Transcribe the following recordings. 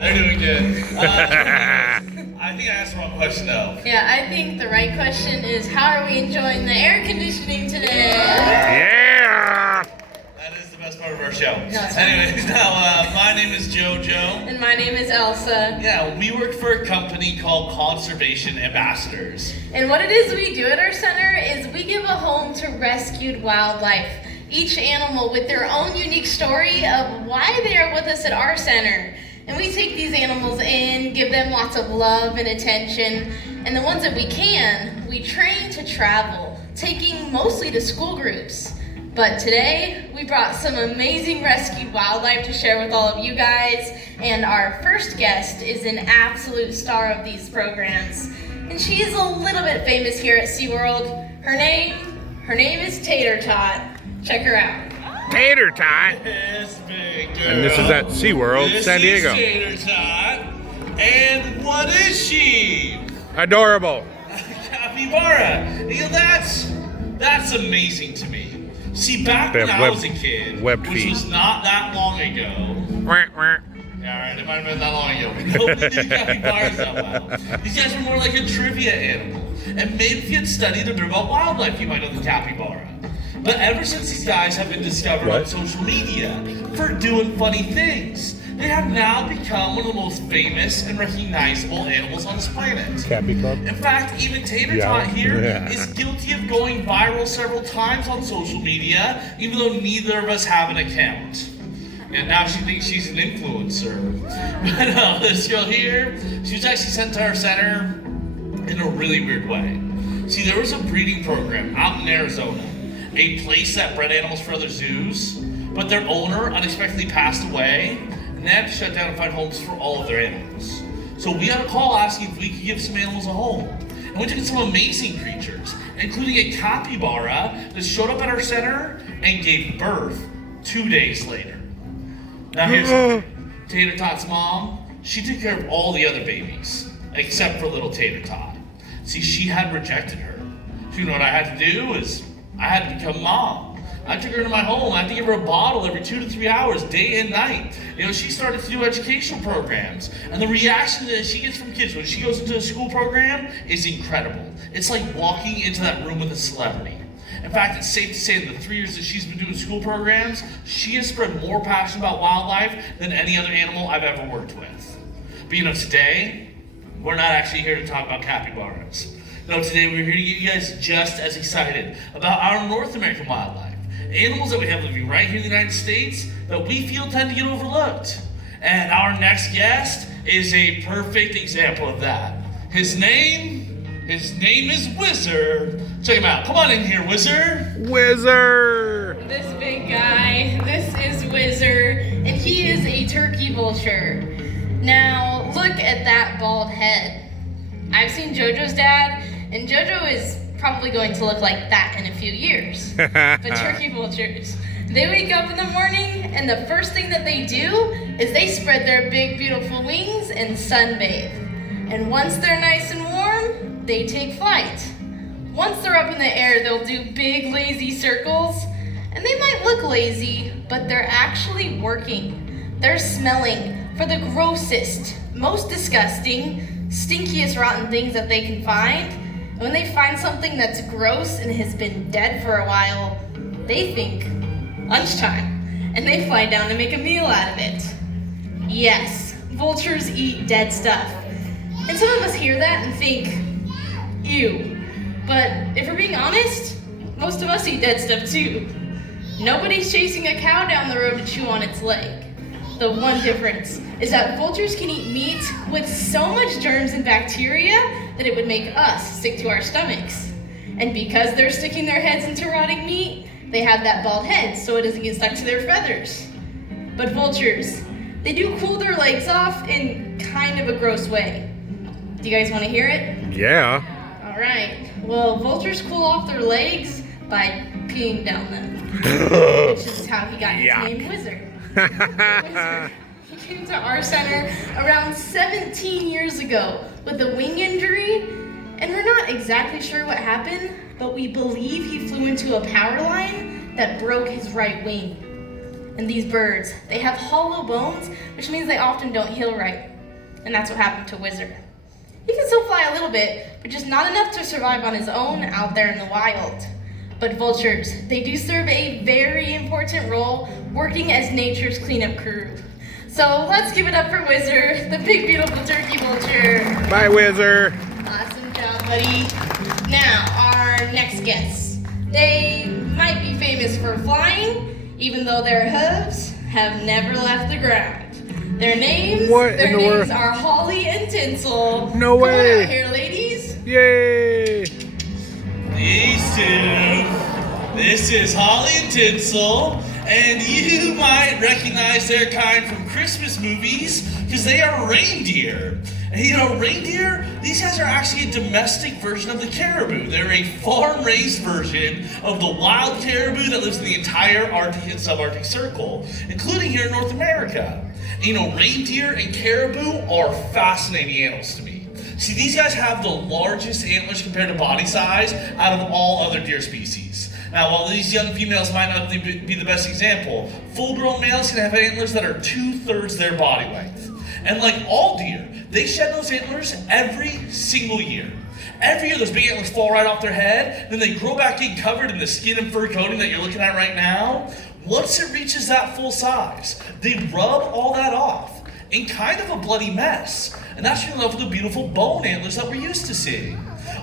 They're doing good. I think I asked the wrong question though. Yeah, I think the right question is, how are we enjoying the air conditioning today? Yeah! That is the best part of our show. No, Anyways, now my name is JoJo. And my name is Elsa. Yeah, we work for a company called Conservation Ambassadors. And what it is we do at our center is we give a home to rescued wildlife. Each animal with their own unique story of why they are with us at our center. And we take these animals in, give them lots of love and attention. And the ones that we can, we train to travel, taking mostly to school groups. But today, we brought some amazing rescued wildlife to share with all of you guys. And our first guest is an absolute star of these programs. And she is a little bit famous here at SeaWorld. Her name is Tater Tot. Check her out. Tater Tot. This big girl. And this is at SeaWorld, San Diego. This is Tater Tot. And what is she? Adorable. Capybara. You know, that's amazing to me. See, back They when have I was a kid, webbed which feet. was not that long ago. Wah, wah. Yeah, alright, it might have been that long ago. But nobody knew capybaras that well. These guys were more like a trivia animal. And maybe if you had studied a bit about wildlife, you might know the capybara. But ever since these guys have been discovered on social media for doing funny things, they have now become one of the most famous and recognizable animals on this planet. Cappy Club. In fact, even Tater Tot here is guilty of going viral several times on social media, even though neither of us have an account. And now she thinks she's an influencer. But this girl here, she was actually sent to our center in a really weird way. See, there was a breeding program out in Arizona, a place that bred animals for other zoos, but their owner unexpectedly passed away, and they had to shut down and find homes for all of their animals. So we got a call asking if we could give some animals a home. And we took in some amazing creatures, including a capybara that showed up at our center and gave birth 2 days later. Now here's Tater Tot's mom. She took care of all the other babies, except for little Tater Tot. See, she had rejected her. So you know what I had to do is, I had to become mom. I took her into my home. I had to give her a bottle every 2 to 3 hours, day and night. You know, she started to do educational programs. And the reaction that she gets from kids when she goes into a school program is incredible. It's like walking into that room with a celebrity. In fact, it's safe to say that the 3 years that she's been doing school programs, she has spread more passion about wildlife than any other animal I've ever worked with. But you know, today, we're not actually here to talk about capybaras. No, today we're here to get you guys just as excited about our North American wildlife. Animals that we have living right here in the United States that we feel tend to get overlooked. And our next guest is a perfect example of that. His name is Whizzer. Check him out. Come on in here, Whizzer. Whizzer! This big guy, this is Whizzer, and he is a turkey vulture. Now, look at that bald head. I've seen JoJo's dad, and JoJo is probably going to look like that in a few years. But turkey vultures, they wake up in the morning, and the first thing that they do is they spread their big, beautiful wings and sunbathe. And once they're nice and warm, they take flight. Once they're up in the air, they'll do big, lazy circles, and they might look lazy, but they're actually working. They're smelling for the grossest, most disgusting, stinkiest, rotten things that they can find. And when they find something that's gross and has been dead for a while, they think lunchtime, and they fly down to make a meal out of it. Yes, vultures eat dead stuff. And some of us hear that and think, ew. But if we're being honest, most of us eat dead stuff too. Nobody's chasing a cow down the road to chew on its leg. The one difference is that vultures can eat meat with so much germs and bacteria that it would make us sick to our stomachs. And because they're sticking their heads into rotting meat, they have that bald head so it doesn't get stuck to their feathers. But vultures, they do cool their legs off in kind of a gross way. Do you guys want to hear it? Yeah. All right. Well, vultures cool off their legs by peeing down them, which is how he got his name, Whizzer. Whizzer. He came to our center around 17 years ago with a wing injury, and we're not exactly sure what happened, but we believe he flew into a power line that broke his right wing. And these birds, they have hollow bones, which means they often don't heal right. And that's what happened to Whizzer. He can still fly a little bit, but just not enough to survive on his own out there in the wild. But vultures, they do serve a very important role working as nature's cleanup crew. So let's give it up for Whizzer, the big beautiful turkey vulture. Bye, Whizzer. Awesome job, buddy. Now, our next guests. They might be famous for flying, even though their hooves have never left the ground. Their names are Holly and Tinsel. No way. Come on out here, ladies. Yay. These two. This is Holly and Tinsel, and you might recognize their kind from Christmas movies because they are reindeer. And you know, reindeer, these guys are actually a domestic version of the caribou. They're a farm-raised version of the wild caribou that lives in the entire Arctic and subarctic circle, including here in North America. And, you know, reindeer and caribou are fascinating animals to me. See, these guys have the largest antlers compared to body size out of all other deer species. Now, while these young females might not be the best example, full-grown males can have antlers that are 2/3 their body length. And like all deer, they shed those antlers every single year. Every year, those big antlers fall right off their head, then they grow back in covered in the skin and fur coating that you're looking at right now. Once it reaches that full size, they rub all that off in kind of a bloody mess. And that's when you're left with the beautiful bone antlers that we're used to seeing.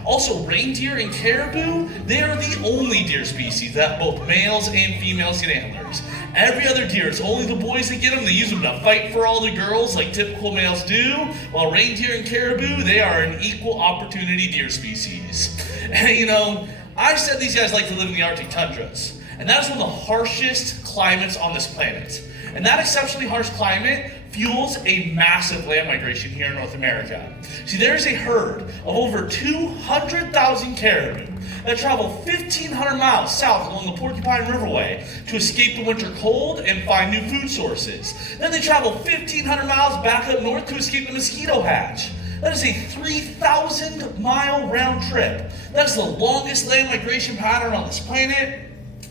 Also, reindeer and caribou, they are the only deer species that both males and females get antlers. Every other deer, it's only the boys that get them. They use them to fight for all the girls like typical males do. While reindeer and caribou, they are an equal opportunity deer species. And you know, I said these guys like to live in the Arctic tundras. And that is one of the harshest climates on this planet. And that exceptionally harsh climate fuels a massive land migration here in North America. See, there is a herd of over 200,000 caribou that travel 1,500 miles south along the Porcupine Riverway to escape the winter cold and find new food sources. Then they travel 1,500 miles back up north to escape the mosquito hatch. That is a 3,000-mile round trip. That's the longest land migration pattern on this planet.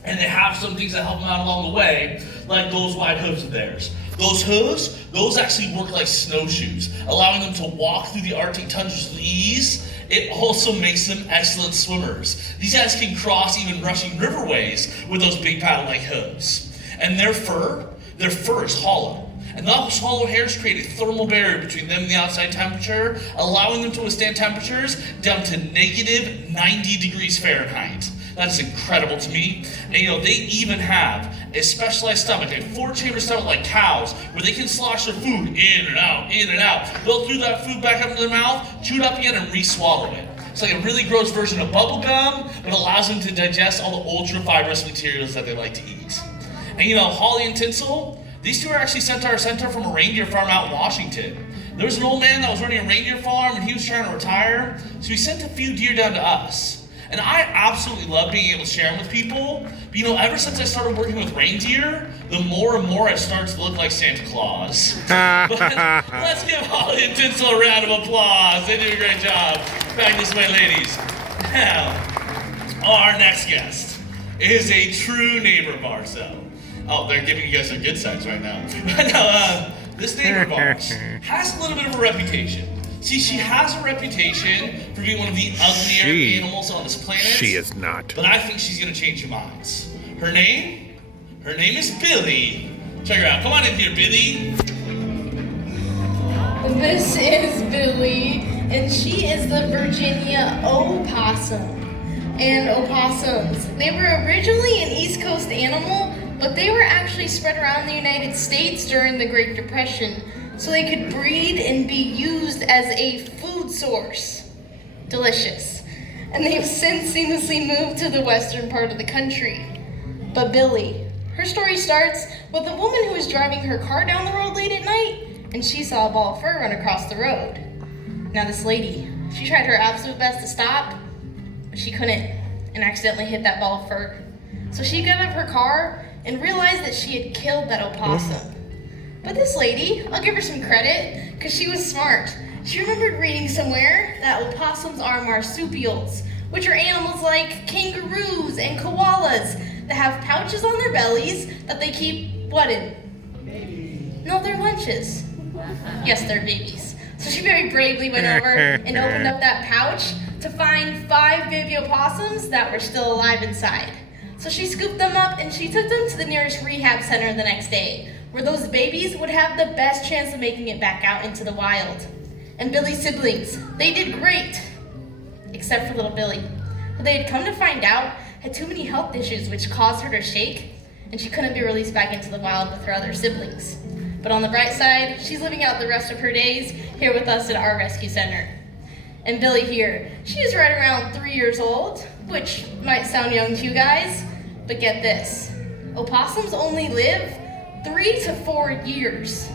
And they have some things that help them out along the way, like those wide hooves of theirs. Those hooves, those actually work like snowshoes, allowing them to walk through the Arctic tundras with ease. It also makes them excellent swimmers. These guys can cross even rushing riverways with those big paddle-like hooves. And their fur is hollow. And those hollow hairs create a thermal barrier between them and the outside temperature, allowing them to withstand temperatures down to negative 90 degrees Fahrenheit. That's incredible to me. And you know, they even have a specialized stomach, a 4-chamber stomach like cows, where they can slosh their food in and out, in and out. They'll throw that food back up into their mouth, chew it up again, and re-swallow it. It's like a really gross version of bubble gum, but allows them to digest all the ultra-fibrous materials that they like to eat. And you know, Holly and Tinsel, these two are actually sent to our center from a reindeer farm out in Washington. There was an old man that was running a reindeer farm, and he was trying to retire, so he sent a few deer down to us. And I absolutely love being able to share them with people. But you know, ever since I started working with reindeer, the more and more I start to look like Santa Claus. But let's give Holly and Tinsel a round of applause. They do a great job. Back this way, ladies. Now, our next guest is a true neighbor of ours, though. Oh, they're giving you guys their good sides right now. No, this neighbor of ours has a little bit of a reputation. See, she has a reputation for being one of the uglier animals on this planet. She is not. But I think she's gonna change your minds. Her name is Billy. Check her out. Come on in here, Billy. This is Billy, and she is the Virginia opossum. And opossums, they were originally an East Coast animal, but they were actually spread around the United States during the Great Depression, so they could breed and be used as a food source. Delicious. And they've since seamlessly moved to the western part of the country. But Billy, her story starts with a woman who was driving her car down the road late at night, and she saw a ball of fur run across the road. Now this lady, she tried her absolute best to stop, but she couldn't, and accidentally hit that ball of fur. So she got out of her car and realized that she had killed that opossum. But this lady, I'll give her some credit, because she was smart. She remembered reading somewhere that opossums are marsupials, which are animals like kangaroos and koalas that have pouches on their bellies that they keep what in? No, they're lunches. Yes, they're babies. So she very bravely went over and opened up that pouch to find 5 baby opossums that were still alive inside. So she scooped them up and she took them to the nearest rehab center the next day, where those babies would have the best chance of making it back out into the wild. And Billy's siblings, they did great, except for little Billy, who they had come to find out had too many health issues which caused her to shake, and she couldn't be released back into the wild with her other siblings. But on the bright side, she's living out the rest of her days here with us at our rescue center. And Billy here, she is right around 3 years old, which might sound young to you guys, but get this. Opossums only live 3 to 4 years.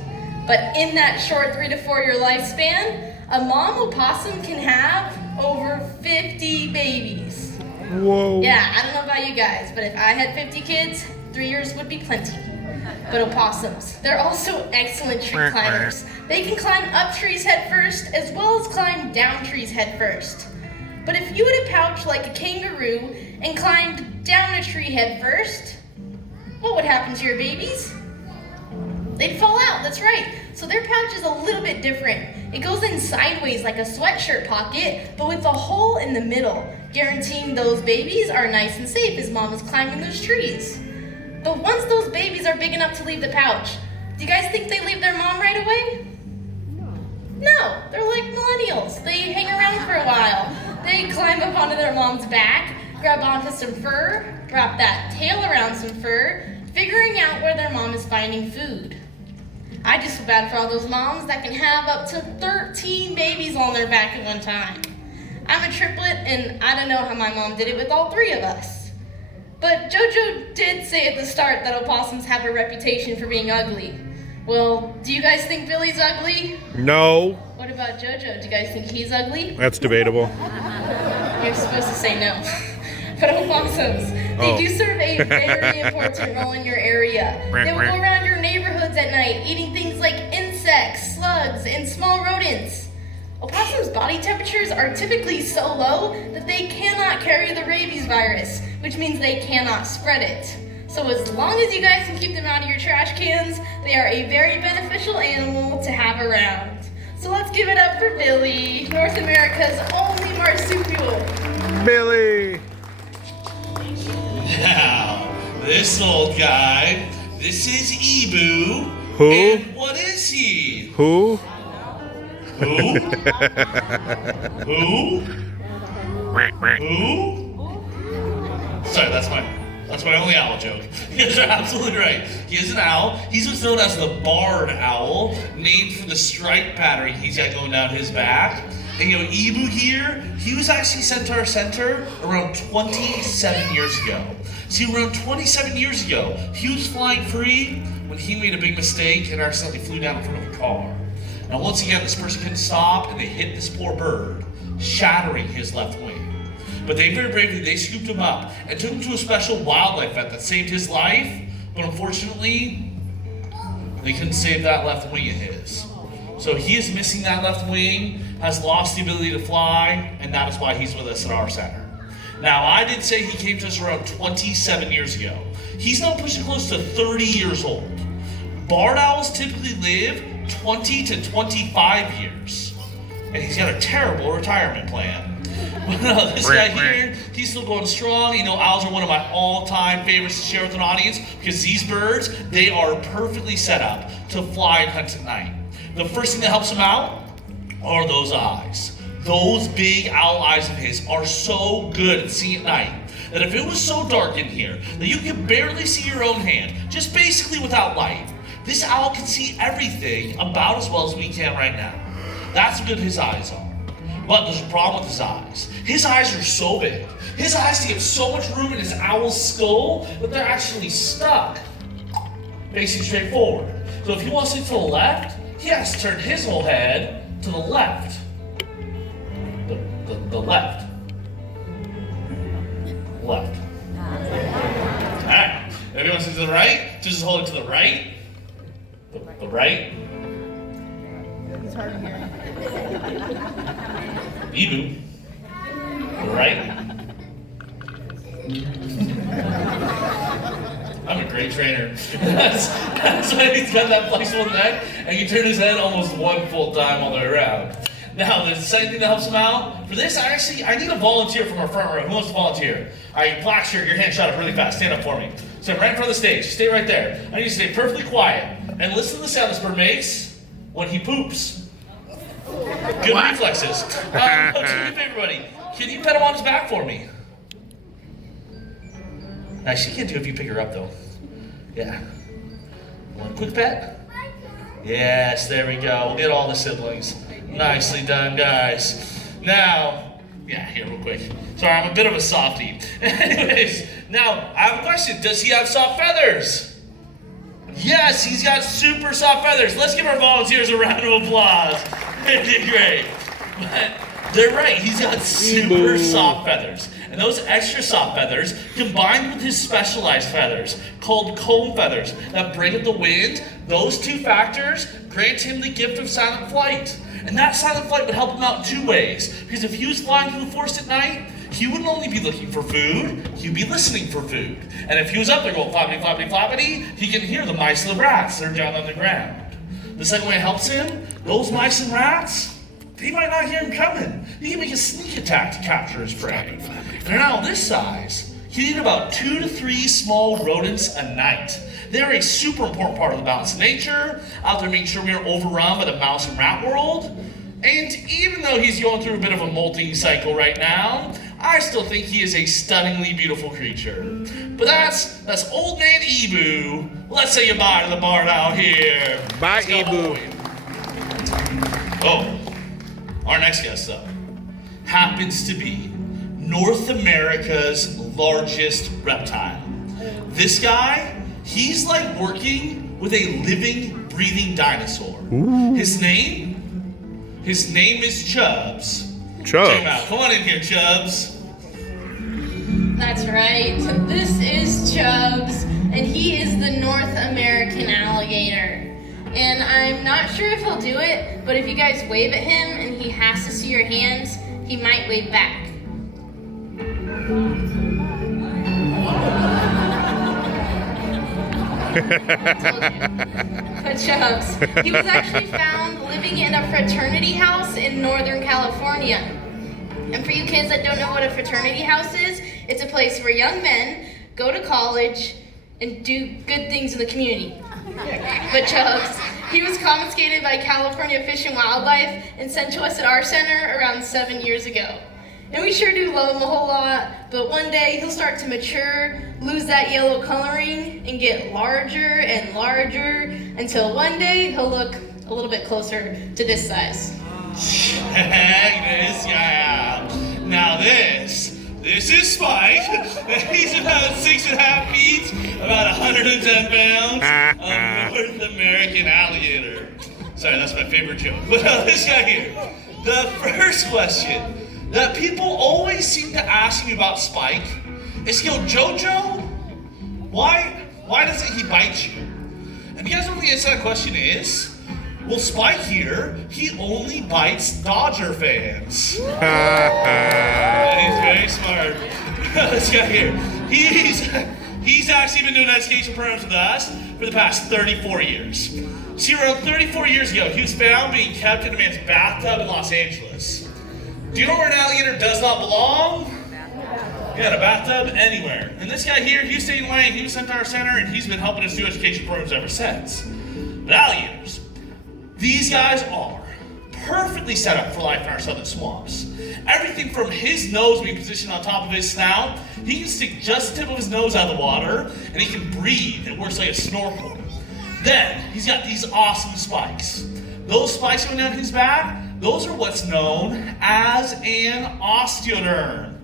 But in that short 3 to 4 year lifespan, a mom opossum can have over 50 babies. Whoa. Yeah, I don't know about you guys, but if I had 50 kids, 3 years would be plenty. But opossums, they're also excellent tree climbers. They can climb up trees head first, as well as climb down trees head first. But if you had a pouch like a kangaroo and climbed down a tree head first, what would happen to your babies? They'd fall out, that's right. So their pouch is a little bit different. It goes in sideways like a sweatshirt pocket, but with a hole in the middle, guaranteeing those babies are nice and safe as mom is climbing those trees. But once those babies are big enough to leave the pouch, do you guys think they leave their mom right away? No, they're like millennials. They hang around for a while. They climb up onto their mom's back, grab onto some fur, wrap that tail around some fur, figuring out where their mom is finding food. I just feel bad for all those moms that can have up to 13 babies on their back at one time. I'm a triplet, and I don't know how my mom did it with all 3 of us. But JoJo did say at the start that opossums have a reputation for being ugly. Well, do you guys think Billy's ugly? No. What about JoJo? Do you guys think he's ugly? That's debatable. You're supposed to say no. But opossums, they do serve a very important role in your area. They will go around your neighborhoods at night, eating things like insects, slugs, and small rodents. Opossums' body temperatures are typically so low that they cannot carry the rabies virus, which means they cannot spread it. So as long as you guys can keep them out of your trash cans, they are a very beneficial animal to have around. So let's give it up for Billy, North America's only marsupial. Billy. Now, this old guy, this is Ebu. Who? And what is he? Who? Who? Who? Who? Sorry, that's my only owl joke. You guys are absolutely right. He is an owl. He's what's known as the barred owl, named for the stripe pattern he's got going down his back. And you know, Ebu here, he was actually sent to our center around 27 years ago. See, around 27 years ago, he was flying free when he made a big mistake and accidentally flew down in front of a car. Now, once again, this person couldn't stop and they hit this poor bird, shattering his left wing. But they very bravely, they scooped him up and took him to a special wildlife vet that saved his life. But unfortunately, they couldn't save that left wing of his. So he is missing that left wing, has lost the ability to fly, and that is why he's with us at our center. Now, I did say he came to us around 27 years ago. He's now pushing close to 30 years old. Barred owls typically live 20 to 25 years. And he's got a terrible retirement plan. But this guy here, he's still going strong. You know, owls are one of my all-time favorites to share with an audience because these birds, they are perfectly set up to fly and hunt at night. The first thing that helps him out are those eyes. Those big owl eyes of his are so good at seeing at night that if it was so dark in here that you could barely see your own hand, just basically without light, this owl can see everything about as well as we can right now. That's how good his eyes are. But there's a problem with his eyes. His eyes are so big. His eyes take up so much room in his owl's skull that they're actually stuck, facing straight forward. So if he wants to look to the left, he has to turn his whole head to the left. The left. Left. Alright. If he wants to the right, just hold it to the right. The right. It's hard to hear. Ebu. The right. I'm a great trainer. trainer. That's why he's got that flexible neck, and you turn his head almost one full time all the way around. Now, the second thing that helps him out, for this, I need a volunteer from our front row. Who wants to volunteer? All right, black shirt, your hand shot up really fast. Stand up for me. So right in front of the stage. Stay right there. I need you to stay perfectly quiet and listen to the sound this bird makes when he poops. Good reflexes. What's your favorite, buddy? Can you pet him on his back for me? Now, she can't do it if you pick her up, though. Yeah. One quick pet? Yes, there we go. We'll get all the siblings. Nicely done, guys. Now, yeah, here real quick. Sorry, I'm a bit of a softie. Anyways, now, I have a question. Does he have soft feathers? Yes, he's got super soft feathers. Let's give our volunteers a round of applause. They did great. But they're right, he's got super soft feathers. And those extra soft feathers, combined with his specialized feathers, called comb feathers, that break up the wind, those two factors grant him the gift of silent flight. And that silent flight would help him out two ways. Because if he was flying through the forest at night, he wouldn't only be looking for food, he'd be listening for food. And if he was up there going floppity, floppity, floppity, he can hear the mice and the rats that are down on the ground. The second way it helps him, those mice and rats, they might not hear him coming. He can make a sneak attack to capture his prey. They're now this size. He'd eat about 2 to 3 small rodents a night. They're a super important part of the balance of nature, out there making sure we are overrun by the mouse and rat world. And even though he's going through a bit of a molting cycle right now, I still think he is a stunningly beautiful creature. But that's old man Ebu. Let's say goodbye to the barn out here. Bye, Ebu. Oh, our next guest, though, happens to be North America's largest reptile. This guy, he's like working with a living, breathing dinosaur. Ooh. His name is Chubbs. Chubbs. Check him out. Come on in here, Chubbs. That's right. This is Chubbs, and he is the North American alligator. And I'm not sure if he'll do it, but if you guys wave at him and he has to see your hands, he might wave back. But Chubbs, he was actually found living in a fraternity house in Northern California. And for you kids that don't know what a fraternity house is, it's a place where young men go to college and do good things in the community. But Chubbs, he was confiscated by California Fish and Wildlife and sent to us at our center around 7 years ago. And we sure do love him a whole lot, but one day he'll start to mature, lose that yellow coloring, and get larger and larger until one day he'll look a little bit closer to this size. Yeah. Now this is Spike. He's about 6.5 feet, about 110 pounds, a North American alligator. Sorry, that's my favorite joke. But this guy here, the first question that people always seem to ask me about Spike is, Jojo, why doesn't he bite you? And you guys know what the answer to that question is? Well, Spike here, he only bites Dodger fans. And he's very smart. This guy here, he's actually been doing education programs with us for the past 34 years. See, around 34 years ago, he was found being kept in a man's bathtub in Los Angeles. Do you know where an alligator does not belong? Yeah, in a bathtub, anywhere. And this guy here, he was staying away, he was sent to our center, and he's been helping us do education programs ever since. But alligators, these guys are perfectly set up for life in our southern swamps. Everything from his nose being positioned on top of his snout, he can stick just the tip of his nose out of the water, and he can breathe. It works like a snorkel. Then, he's got these awesome spikes. Those spikes going down his back, those are what's known as an osteoderm.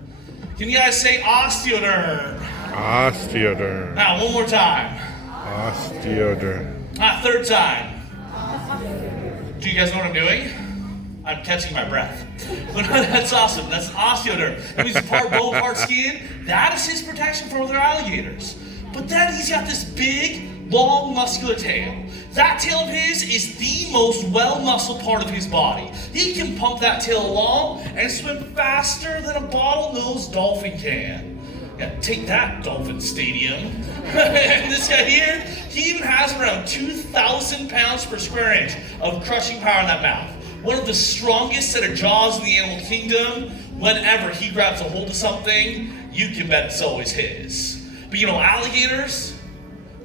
Can you guys say osteoderm? Osteoderm. Now, one more time. Osteoderm. Third time. Do you guys know what I'm doing? I'm catching my breath. But that's awesome. That's an osteoderm. That means part bone, part skin. That is his protection from other alligators. But then he's got this big, long, muscular tail. That tail of his is the most well-muscled part of his body. He can pump that tail along and swim faster than a bottlenose dolphin can. Yeah, take that, Dolphin Stadium. And this guy here, he even has around 2,000 pounds per square inch of crushing power in that mouth. One of the strongest set of jaws in the animal kingdom. Whenever he grabs a hold of something, you can bet it's always his. But alligators,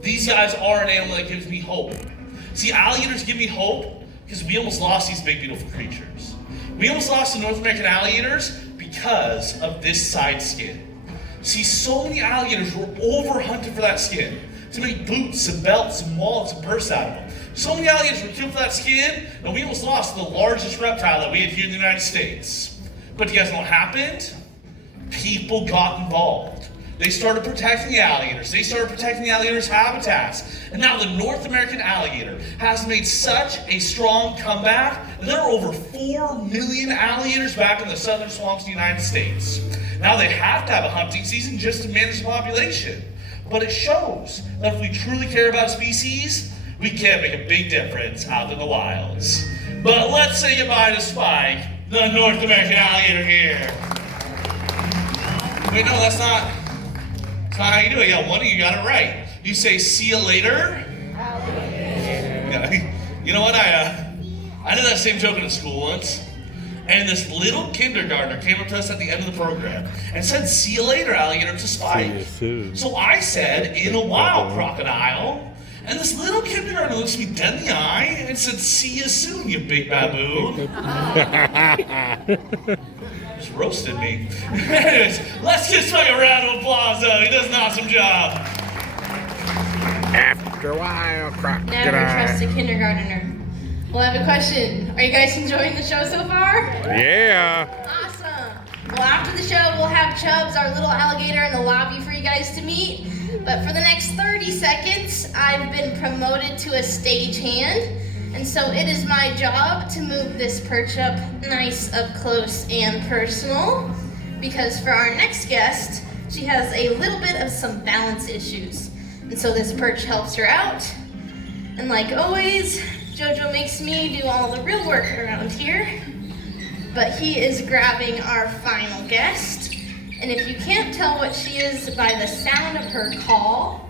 these guys are an animal that gives me hope. See, alligators give me hope because we almost lost these big, beautiful creatures. We almost lost the North American alligators because of this side skin. See, so many alligators were over-hunted for that skin to make boots and belts and wallets and purses out of them. So many alligators were killed for that skin, and we almost lost the largest reptile that we had here in the United States. But do you guys know what happened? People got involved. They started protecting the alligators. They started protecting the alligators' habitats. And now the North American alligator has made such a strong comeback that there are over 4 million alligators back in the southern swamps of the United States. Now they have to have a hunting season just to manage the population. But it shows that if we truly care about species, we can make a big difference out in the wilds. But let's say goodbye to Spike, the North American alligator here. Wait, no, that's not how you do it. Yeah, one of you got it right. You say, see you later. You know what? I did that same joke in school once. And this little kindergartner came up to us at the end of the program and said, see you later, alligator, to Spike. See you soon. So I said, in a while, crocodile. And this little kindergartner looks me dead in the eye and said, see you soon, you big baboon. Just roasted me. Anyways, let's give Spike a round of applause, though. He does an awesome job. After a while, crocodile. Never trust a kindergartner. Well, I have a question. Are you guys enjoying the show so far? Yeah. Awesome. Well, after the show, we'll have Chubbs, our little alligator, in the lobby for you guys to meet. But for the next 30 seconds, I've been promoted to a stagehand. And so it is my job to move this perch up nice up close and personal. Because for our next guest, she has a little bit of some balance issues. And so this perch helps her out. And like always, Jojo makes me do all the real work around here. But he is grabbing our final guest. And if you can't tell what she is by the sound of her call,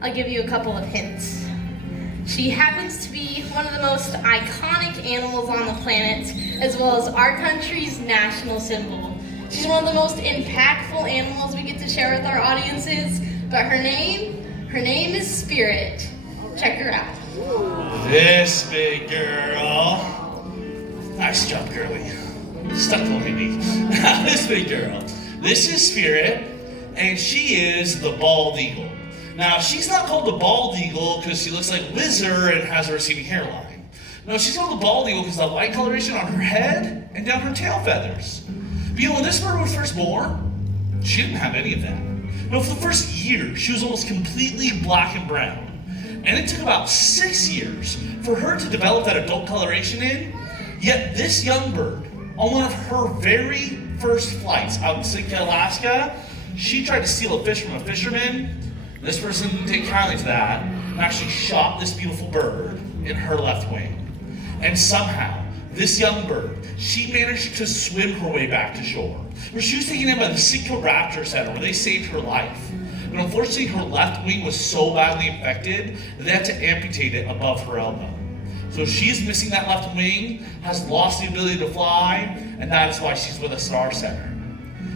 I'll give you a couple of hints. She happens to be one of the most iconic animals on the planet, as well as our country's national symbol. She's one of the most impactful animals we get to share with our audiences, but her name is Spirit. Check her out. This big girl. Nice job, girlie. Stuck the lady. This big girl. This is Spirit, and she is the bald eagle. Now, she's not called the bald eagle because she looks like Whizzer and has a receding hairline. No, she's called the bald eagle because of the light coloration on her head and down her tail feathers. But when this bird was first born, she didn't have any of that. No, for the first year, she was almost completely black and brown. And it took about 6 years for her to develop that adult coloration in. Yet this young bird, on one of her very first flights out in Sitka, Alaska, she tried to steal a fish from a fisherman. This person didn't take kindly to that and actually shot this beautiful bird in her left wing. And somehow, this young bird, she managed to swim her way back to shore, where she was taken in by the Sitka Raptor Center, where they saved her life. But unfortunately, her left wing was so badly infected that they had to amputate it above her elbow. So she's missing that left wing, has lost the ability to fly, and that is why she's with us at our center.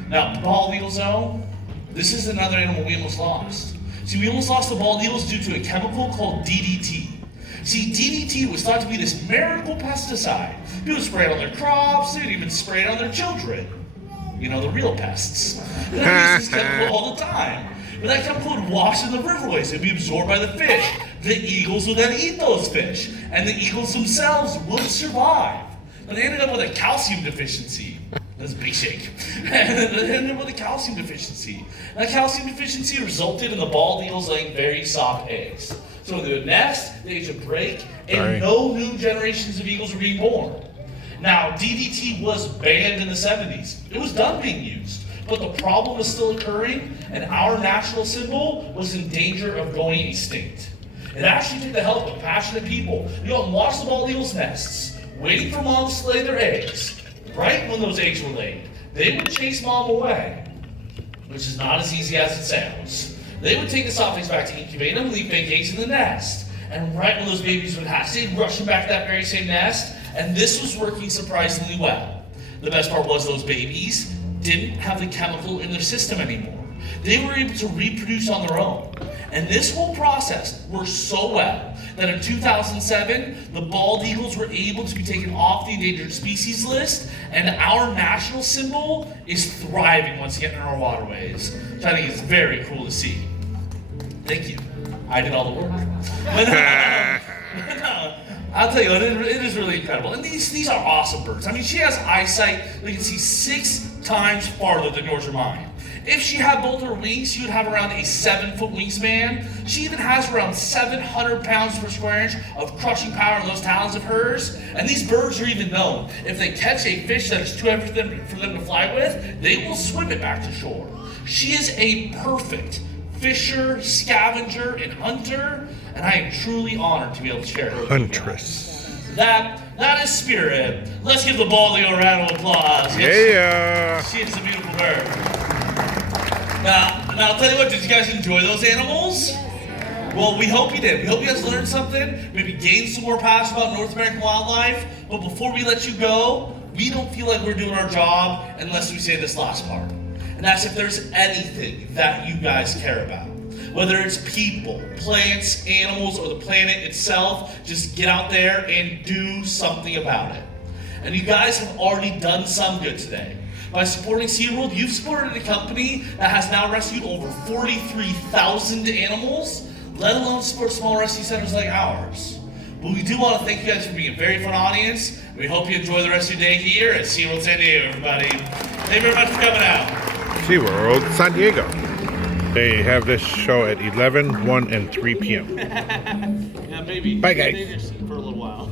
Now, the bald eagles, though, this is another animal we almost lost. See, we almost lost the bald eagles due to a chemical called DDT. See, DDT was thought to be this miracle pesticide. People would spray it on their crops, they would even spray it on their children. You know, the real pests. They use this chemical all the time. But that chemical would wash in the riverways. It would be absorbed by the fish. The eagles would then eat those fish. And the eagles themselves would survive. And they ended up with a calcium deficiency. That's a big shake. And they ended up with a calcium deficiency. And that calcium deficiency resulted in the bald eagles laying very soft eggs. So when they would nest, they would break, and no new generations of eagles were being born. Now, DDT was banned in the 70s. It was done being used. But the problem was still occurring, and our national symbol was in danger of going extinct. It actually took the help of passionate people. You know, watch the bald eagles' nests, waiting for moms to lay their eggs. Right when those eggs were laid, they would chase mom away. which is not as easy as it sounds. They would take the soft eggs back to incubate them, leave big eggs in the nest. And right when those babies would hatch, they'd rush them back to that very same nest, and this was working surprisingly well. The best part was those babies didn't have the chemical in their system anymore. They were able to reproduce on their own. And this whole process worked so well that in 2007, the bald eagles were able to be taken off the endangered species list, and our national symbol is thriving once again in our waterways, which I think is very cool to see. Thank you. I did all the work. I'll tell you, it is really incredible. And these are awesome birds. I mean, she has eyesight that can see 6 times farther than yours or mine. If she had both her wings, she would have around a 7-foot wingspan. She even has around 700 pounds per square inch of crushing power in those talons of hers. And these birds are even known, if they catch a fish that is too heavy for them to fly with, they will swim it back to shore. She is a perfect fisher, scavenger, and hunter, and I am truly honored to be able to share her with Huntress. you guys. That is Spirit. Let's give the bald eagle a round of applause. Yeah. She is a beautiful bird. Now I'll tell you what, did you guys enjoy those animals? Yes. Well, we hope you did. We hope you guys learned something, maybe gained some more passion about North American wildlife. But before we let you go, we don't feel like we're doing our job unless we say this last part. And that's if there's anything that you guys care about. Whether it's people, plants, animals, or the planet itself, just get out there and do something about it. And you guys have already done some good today. By supporting SeaWorld, you've supported a company that has now rescued over 43,000 animals, let alone support small rescue centers like ours. But we do want to thank you guys for being a very fun audience. We hope you enjoy the rest of your day here at SeaWorld San Diego, everybody. Thank you very much for coming out. SeaWorld San Diego. They have this show at 11, 1, and 3 p.m. Yeah, maybe. Bye, guys. Maybe for a little while.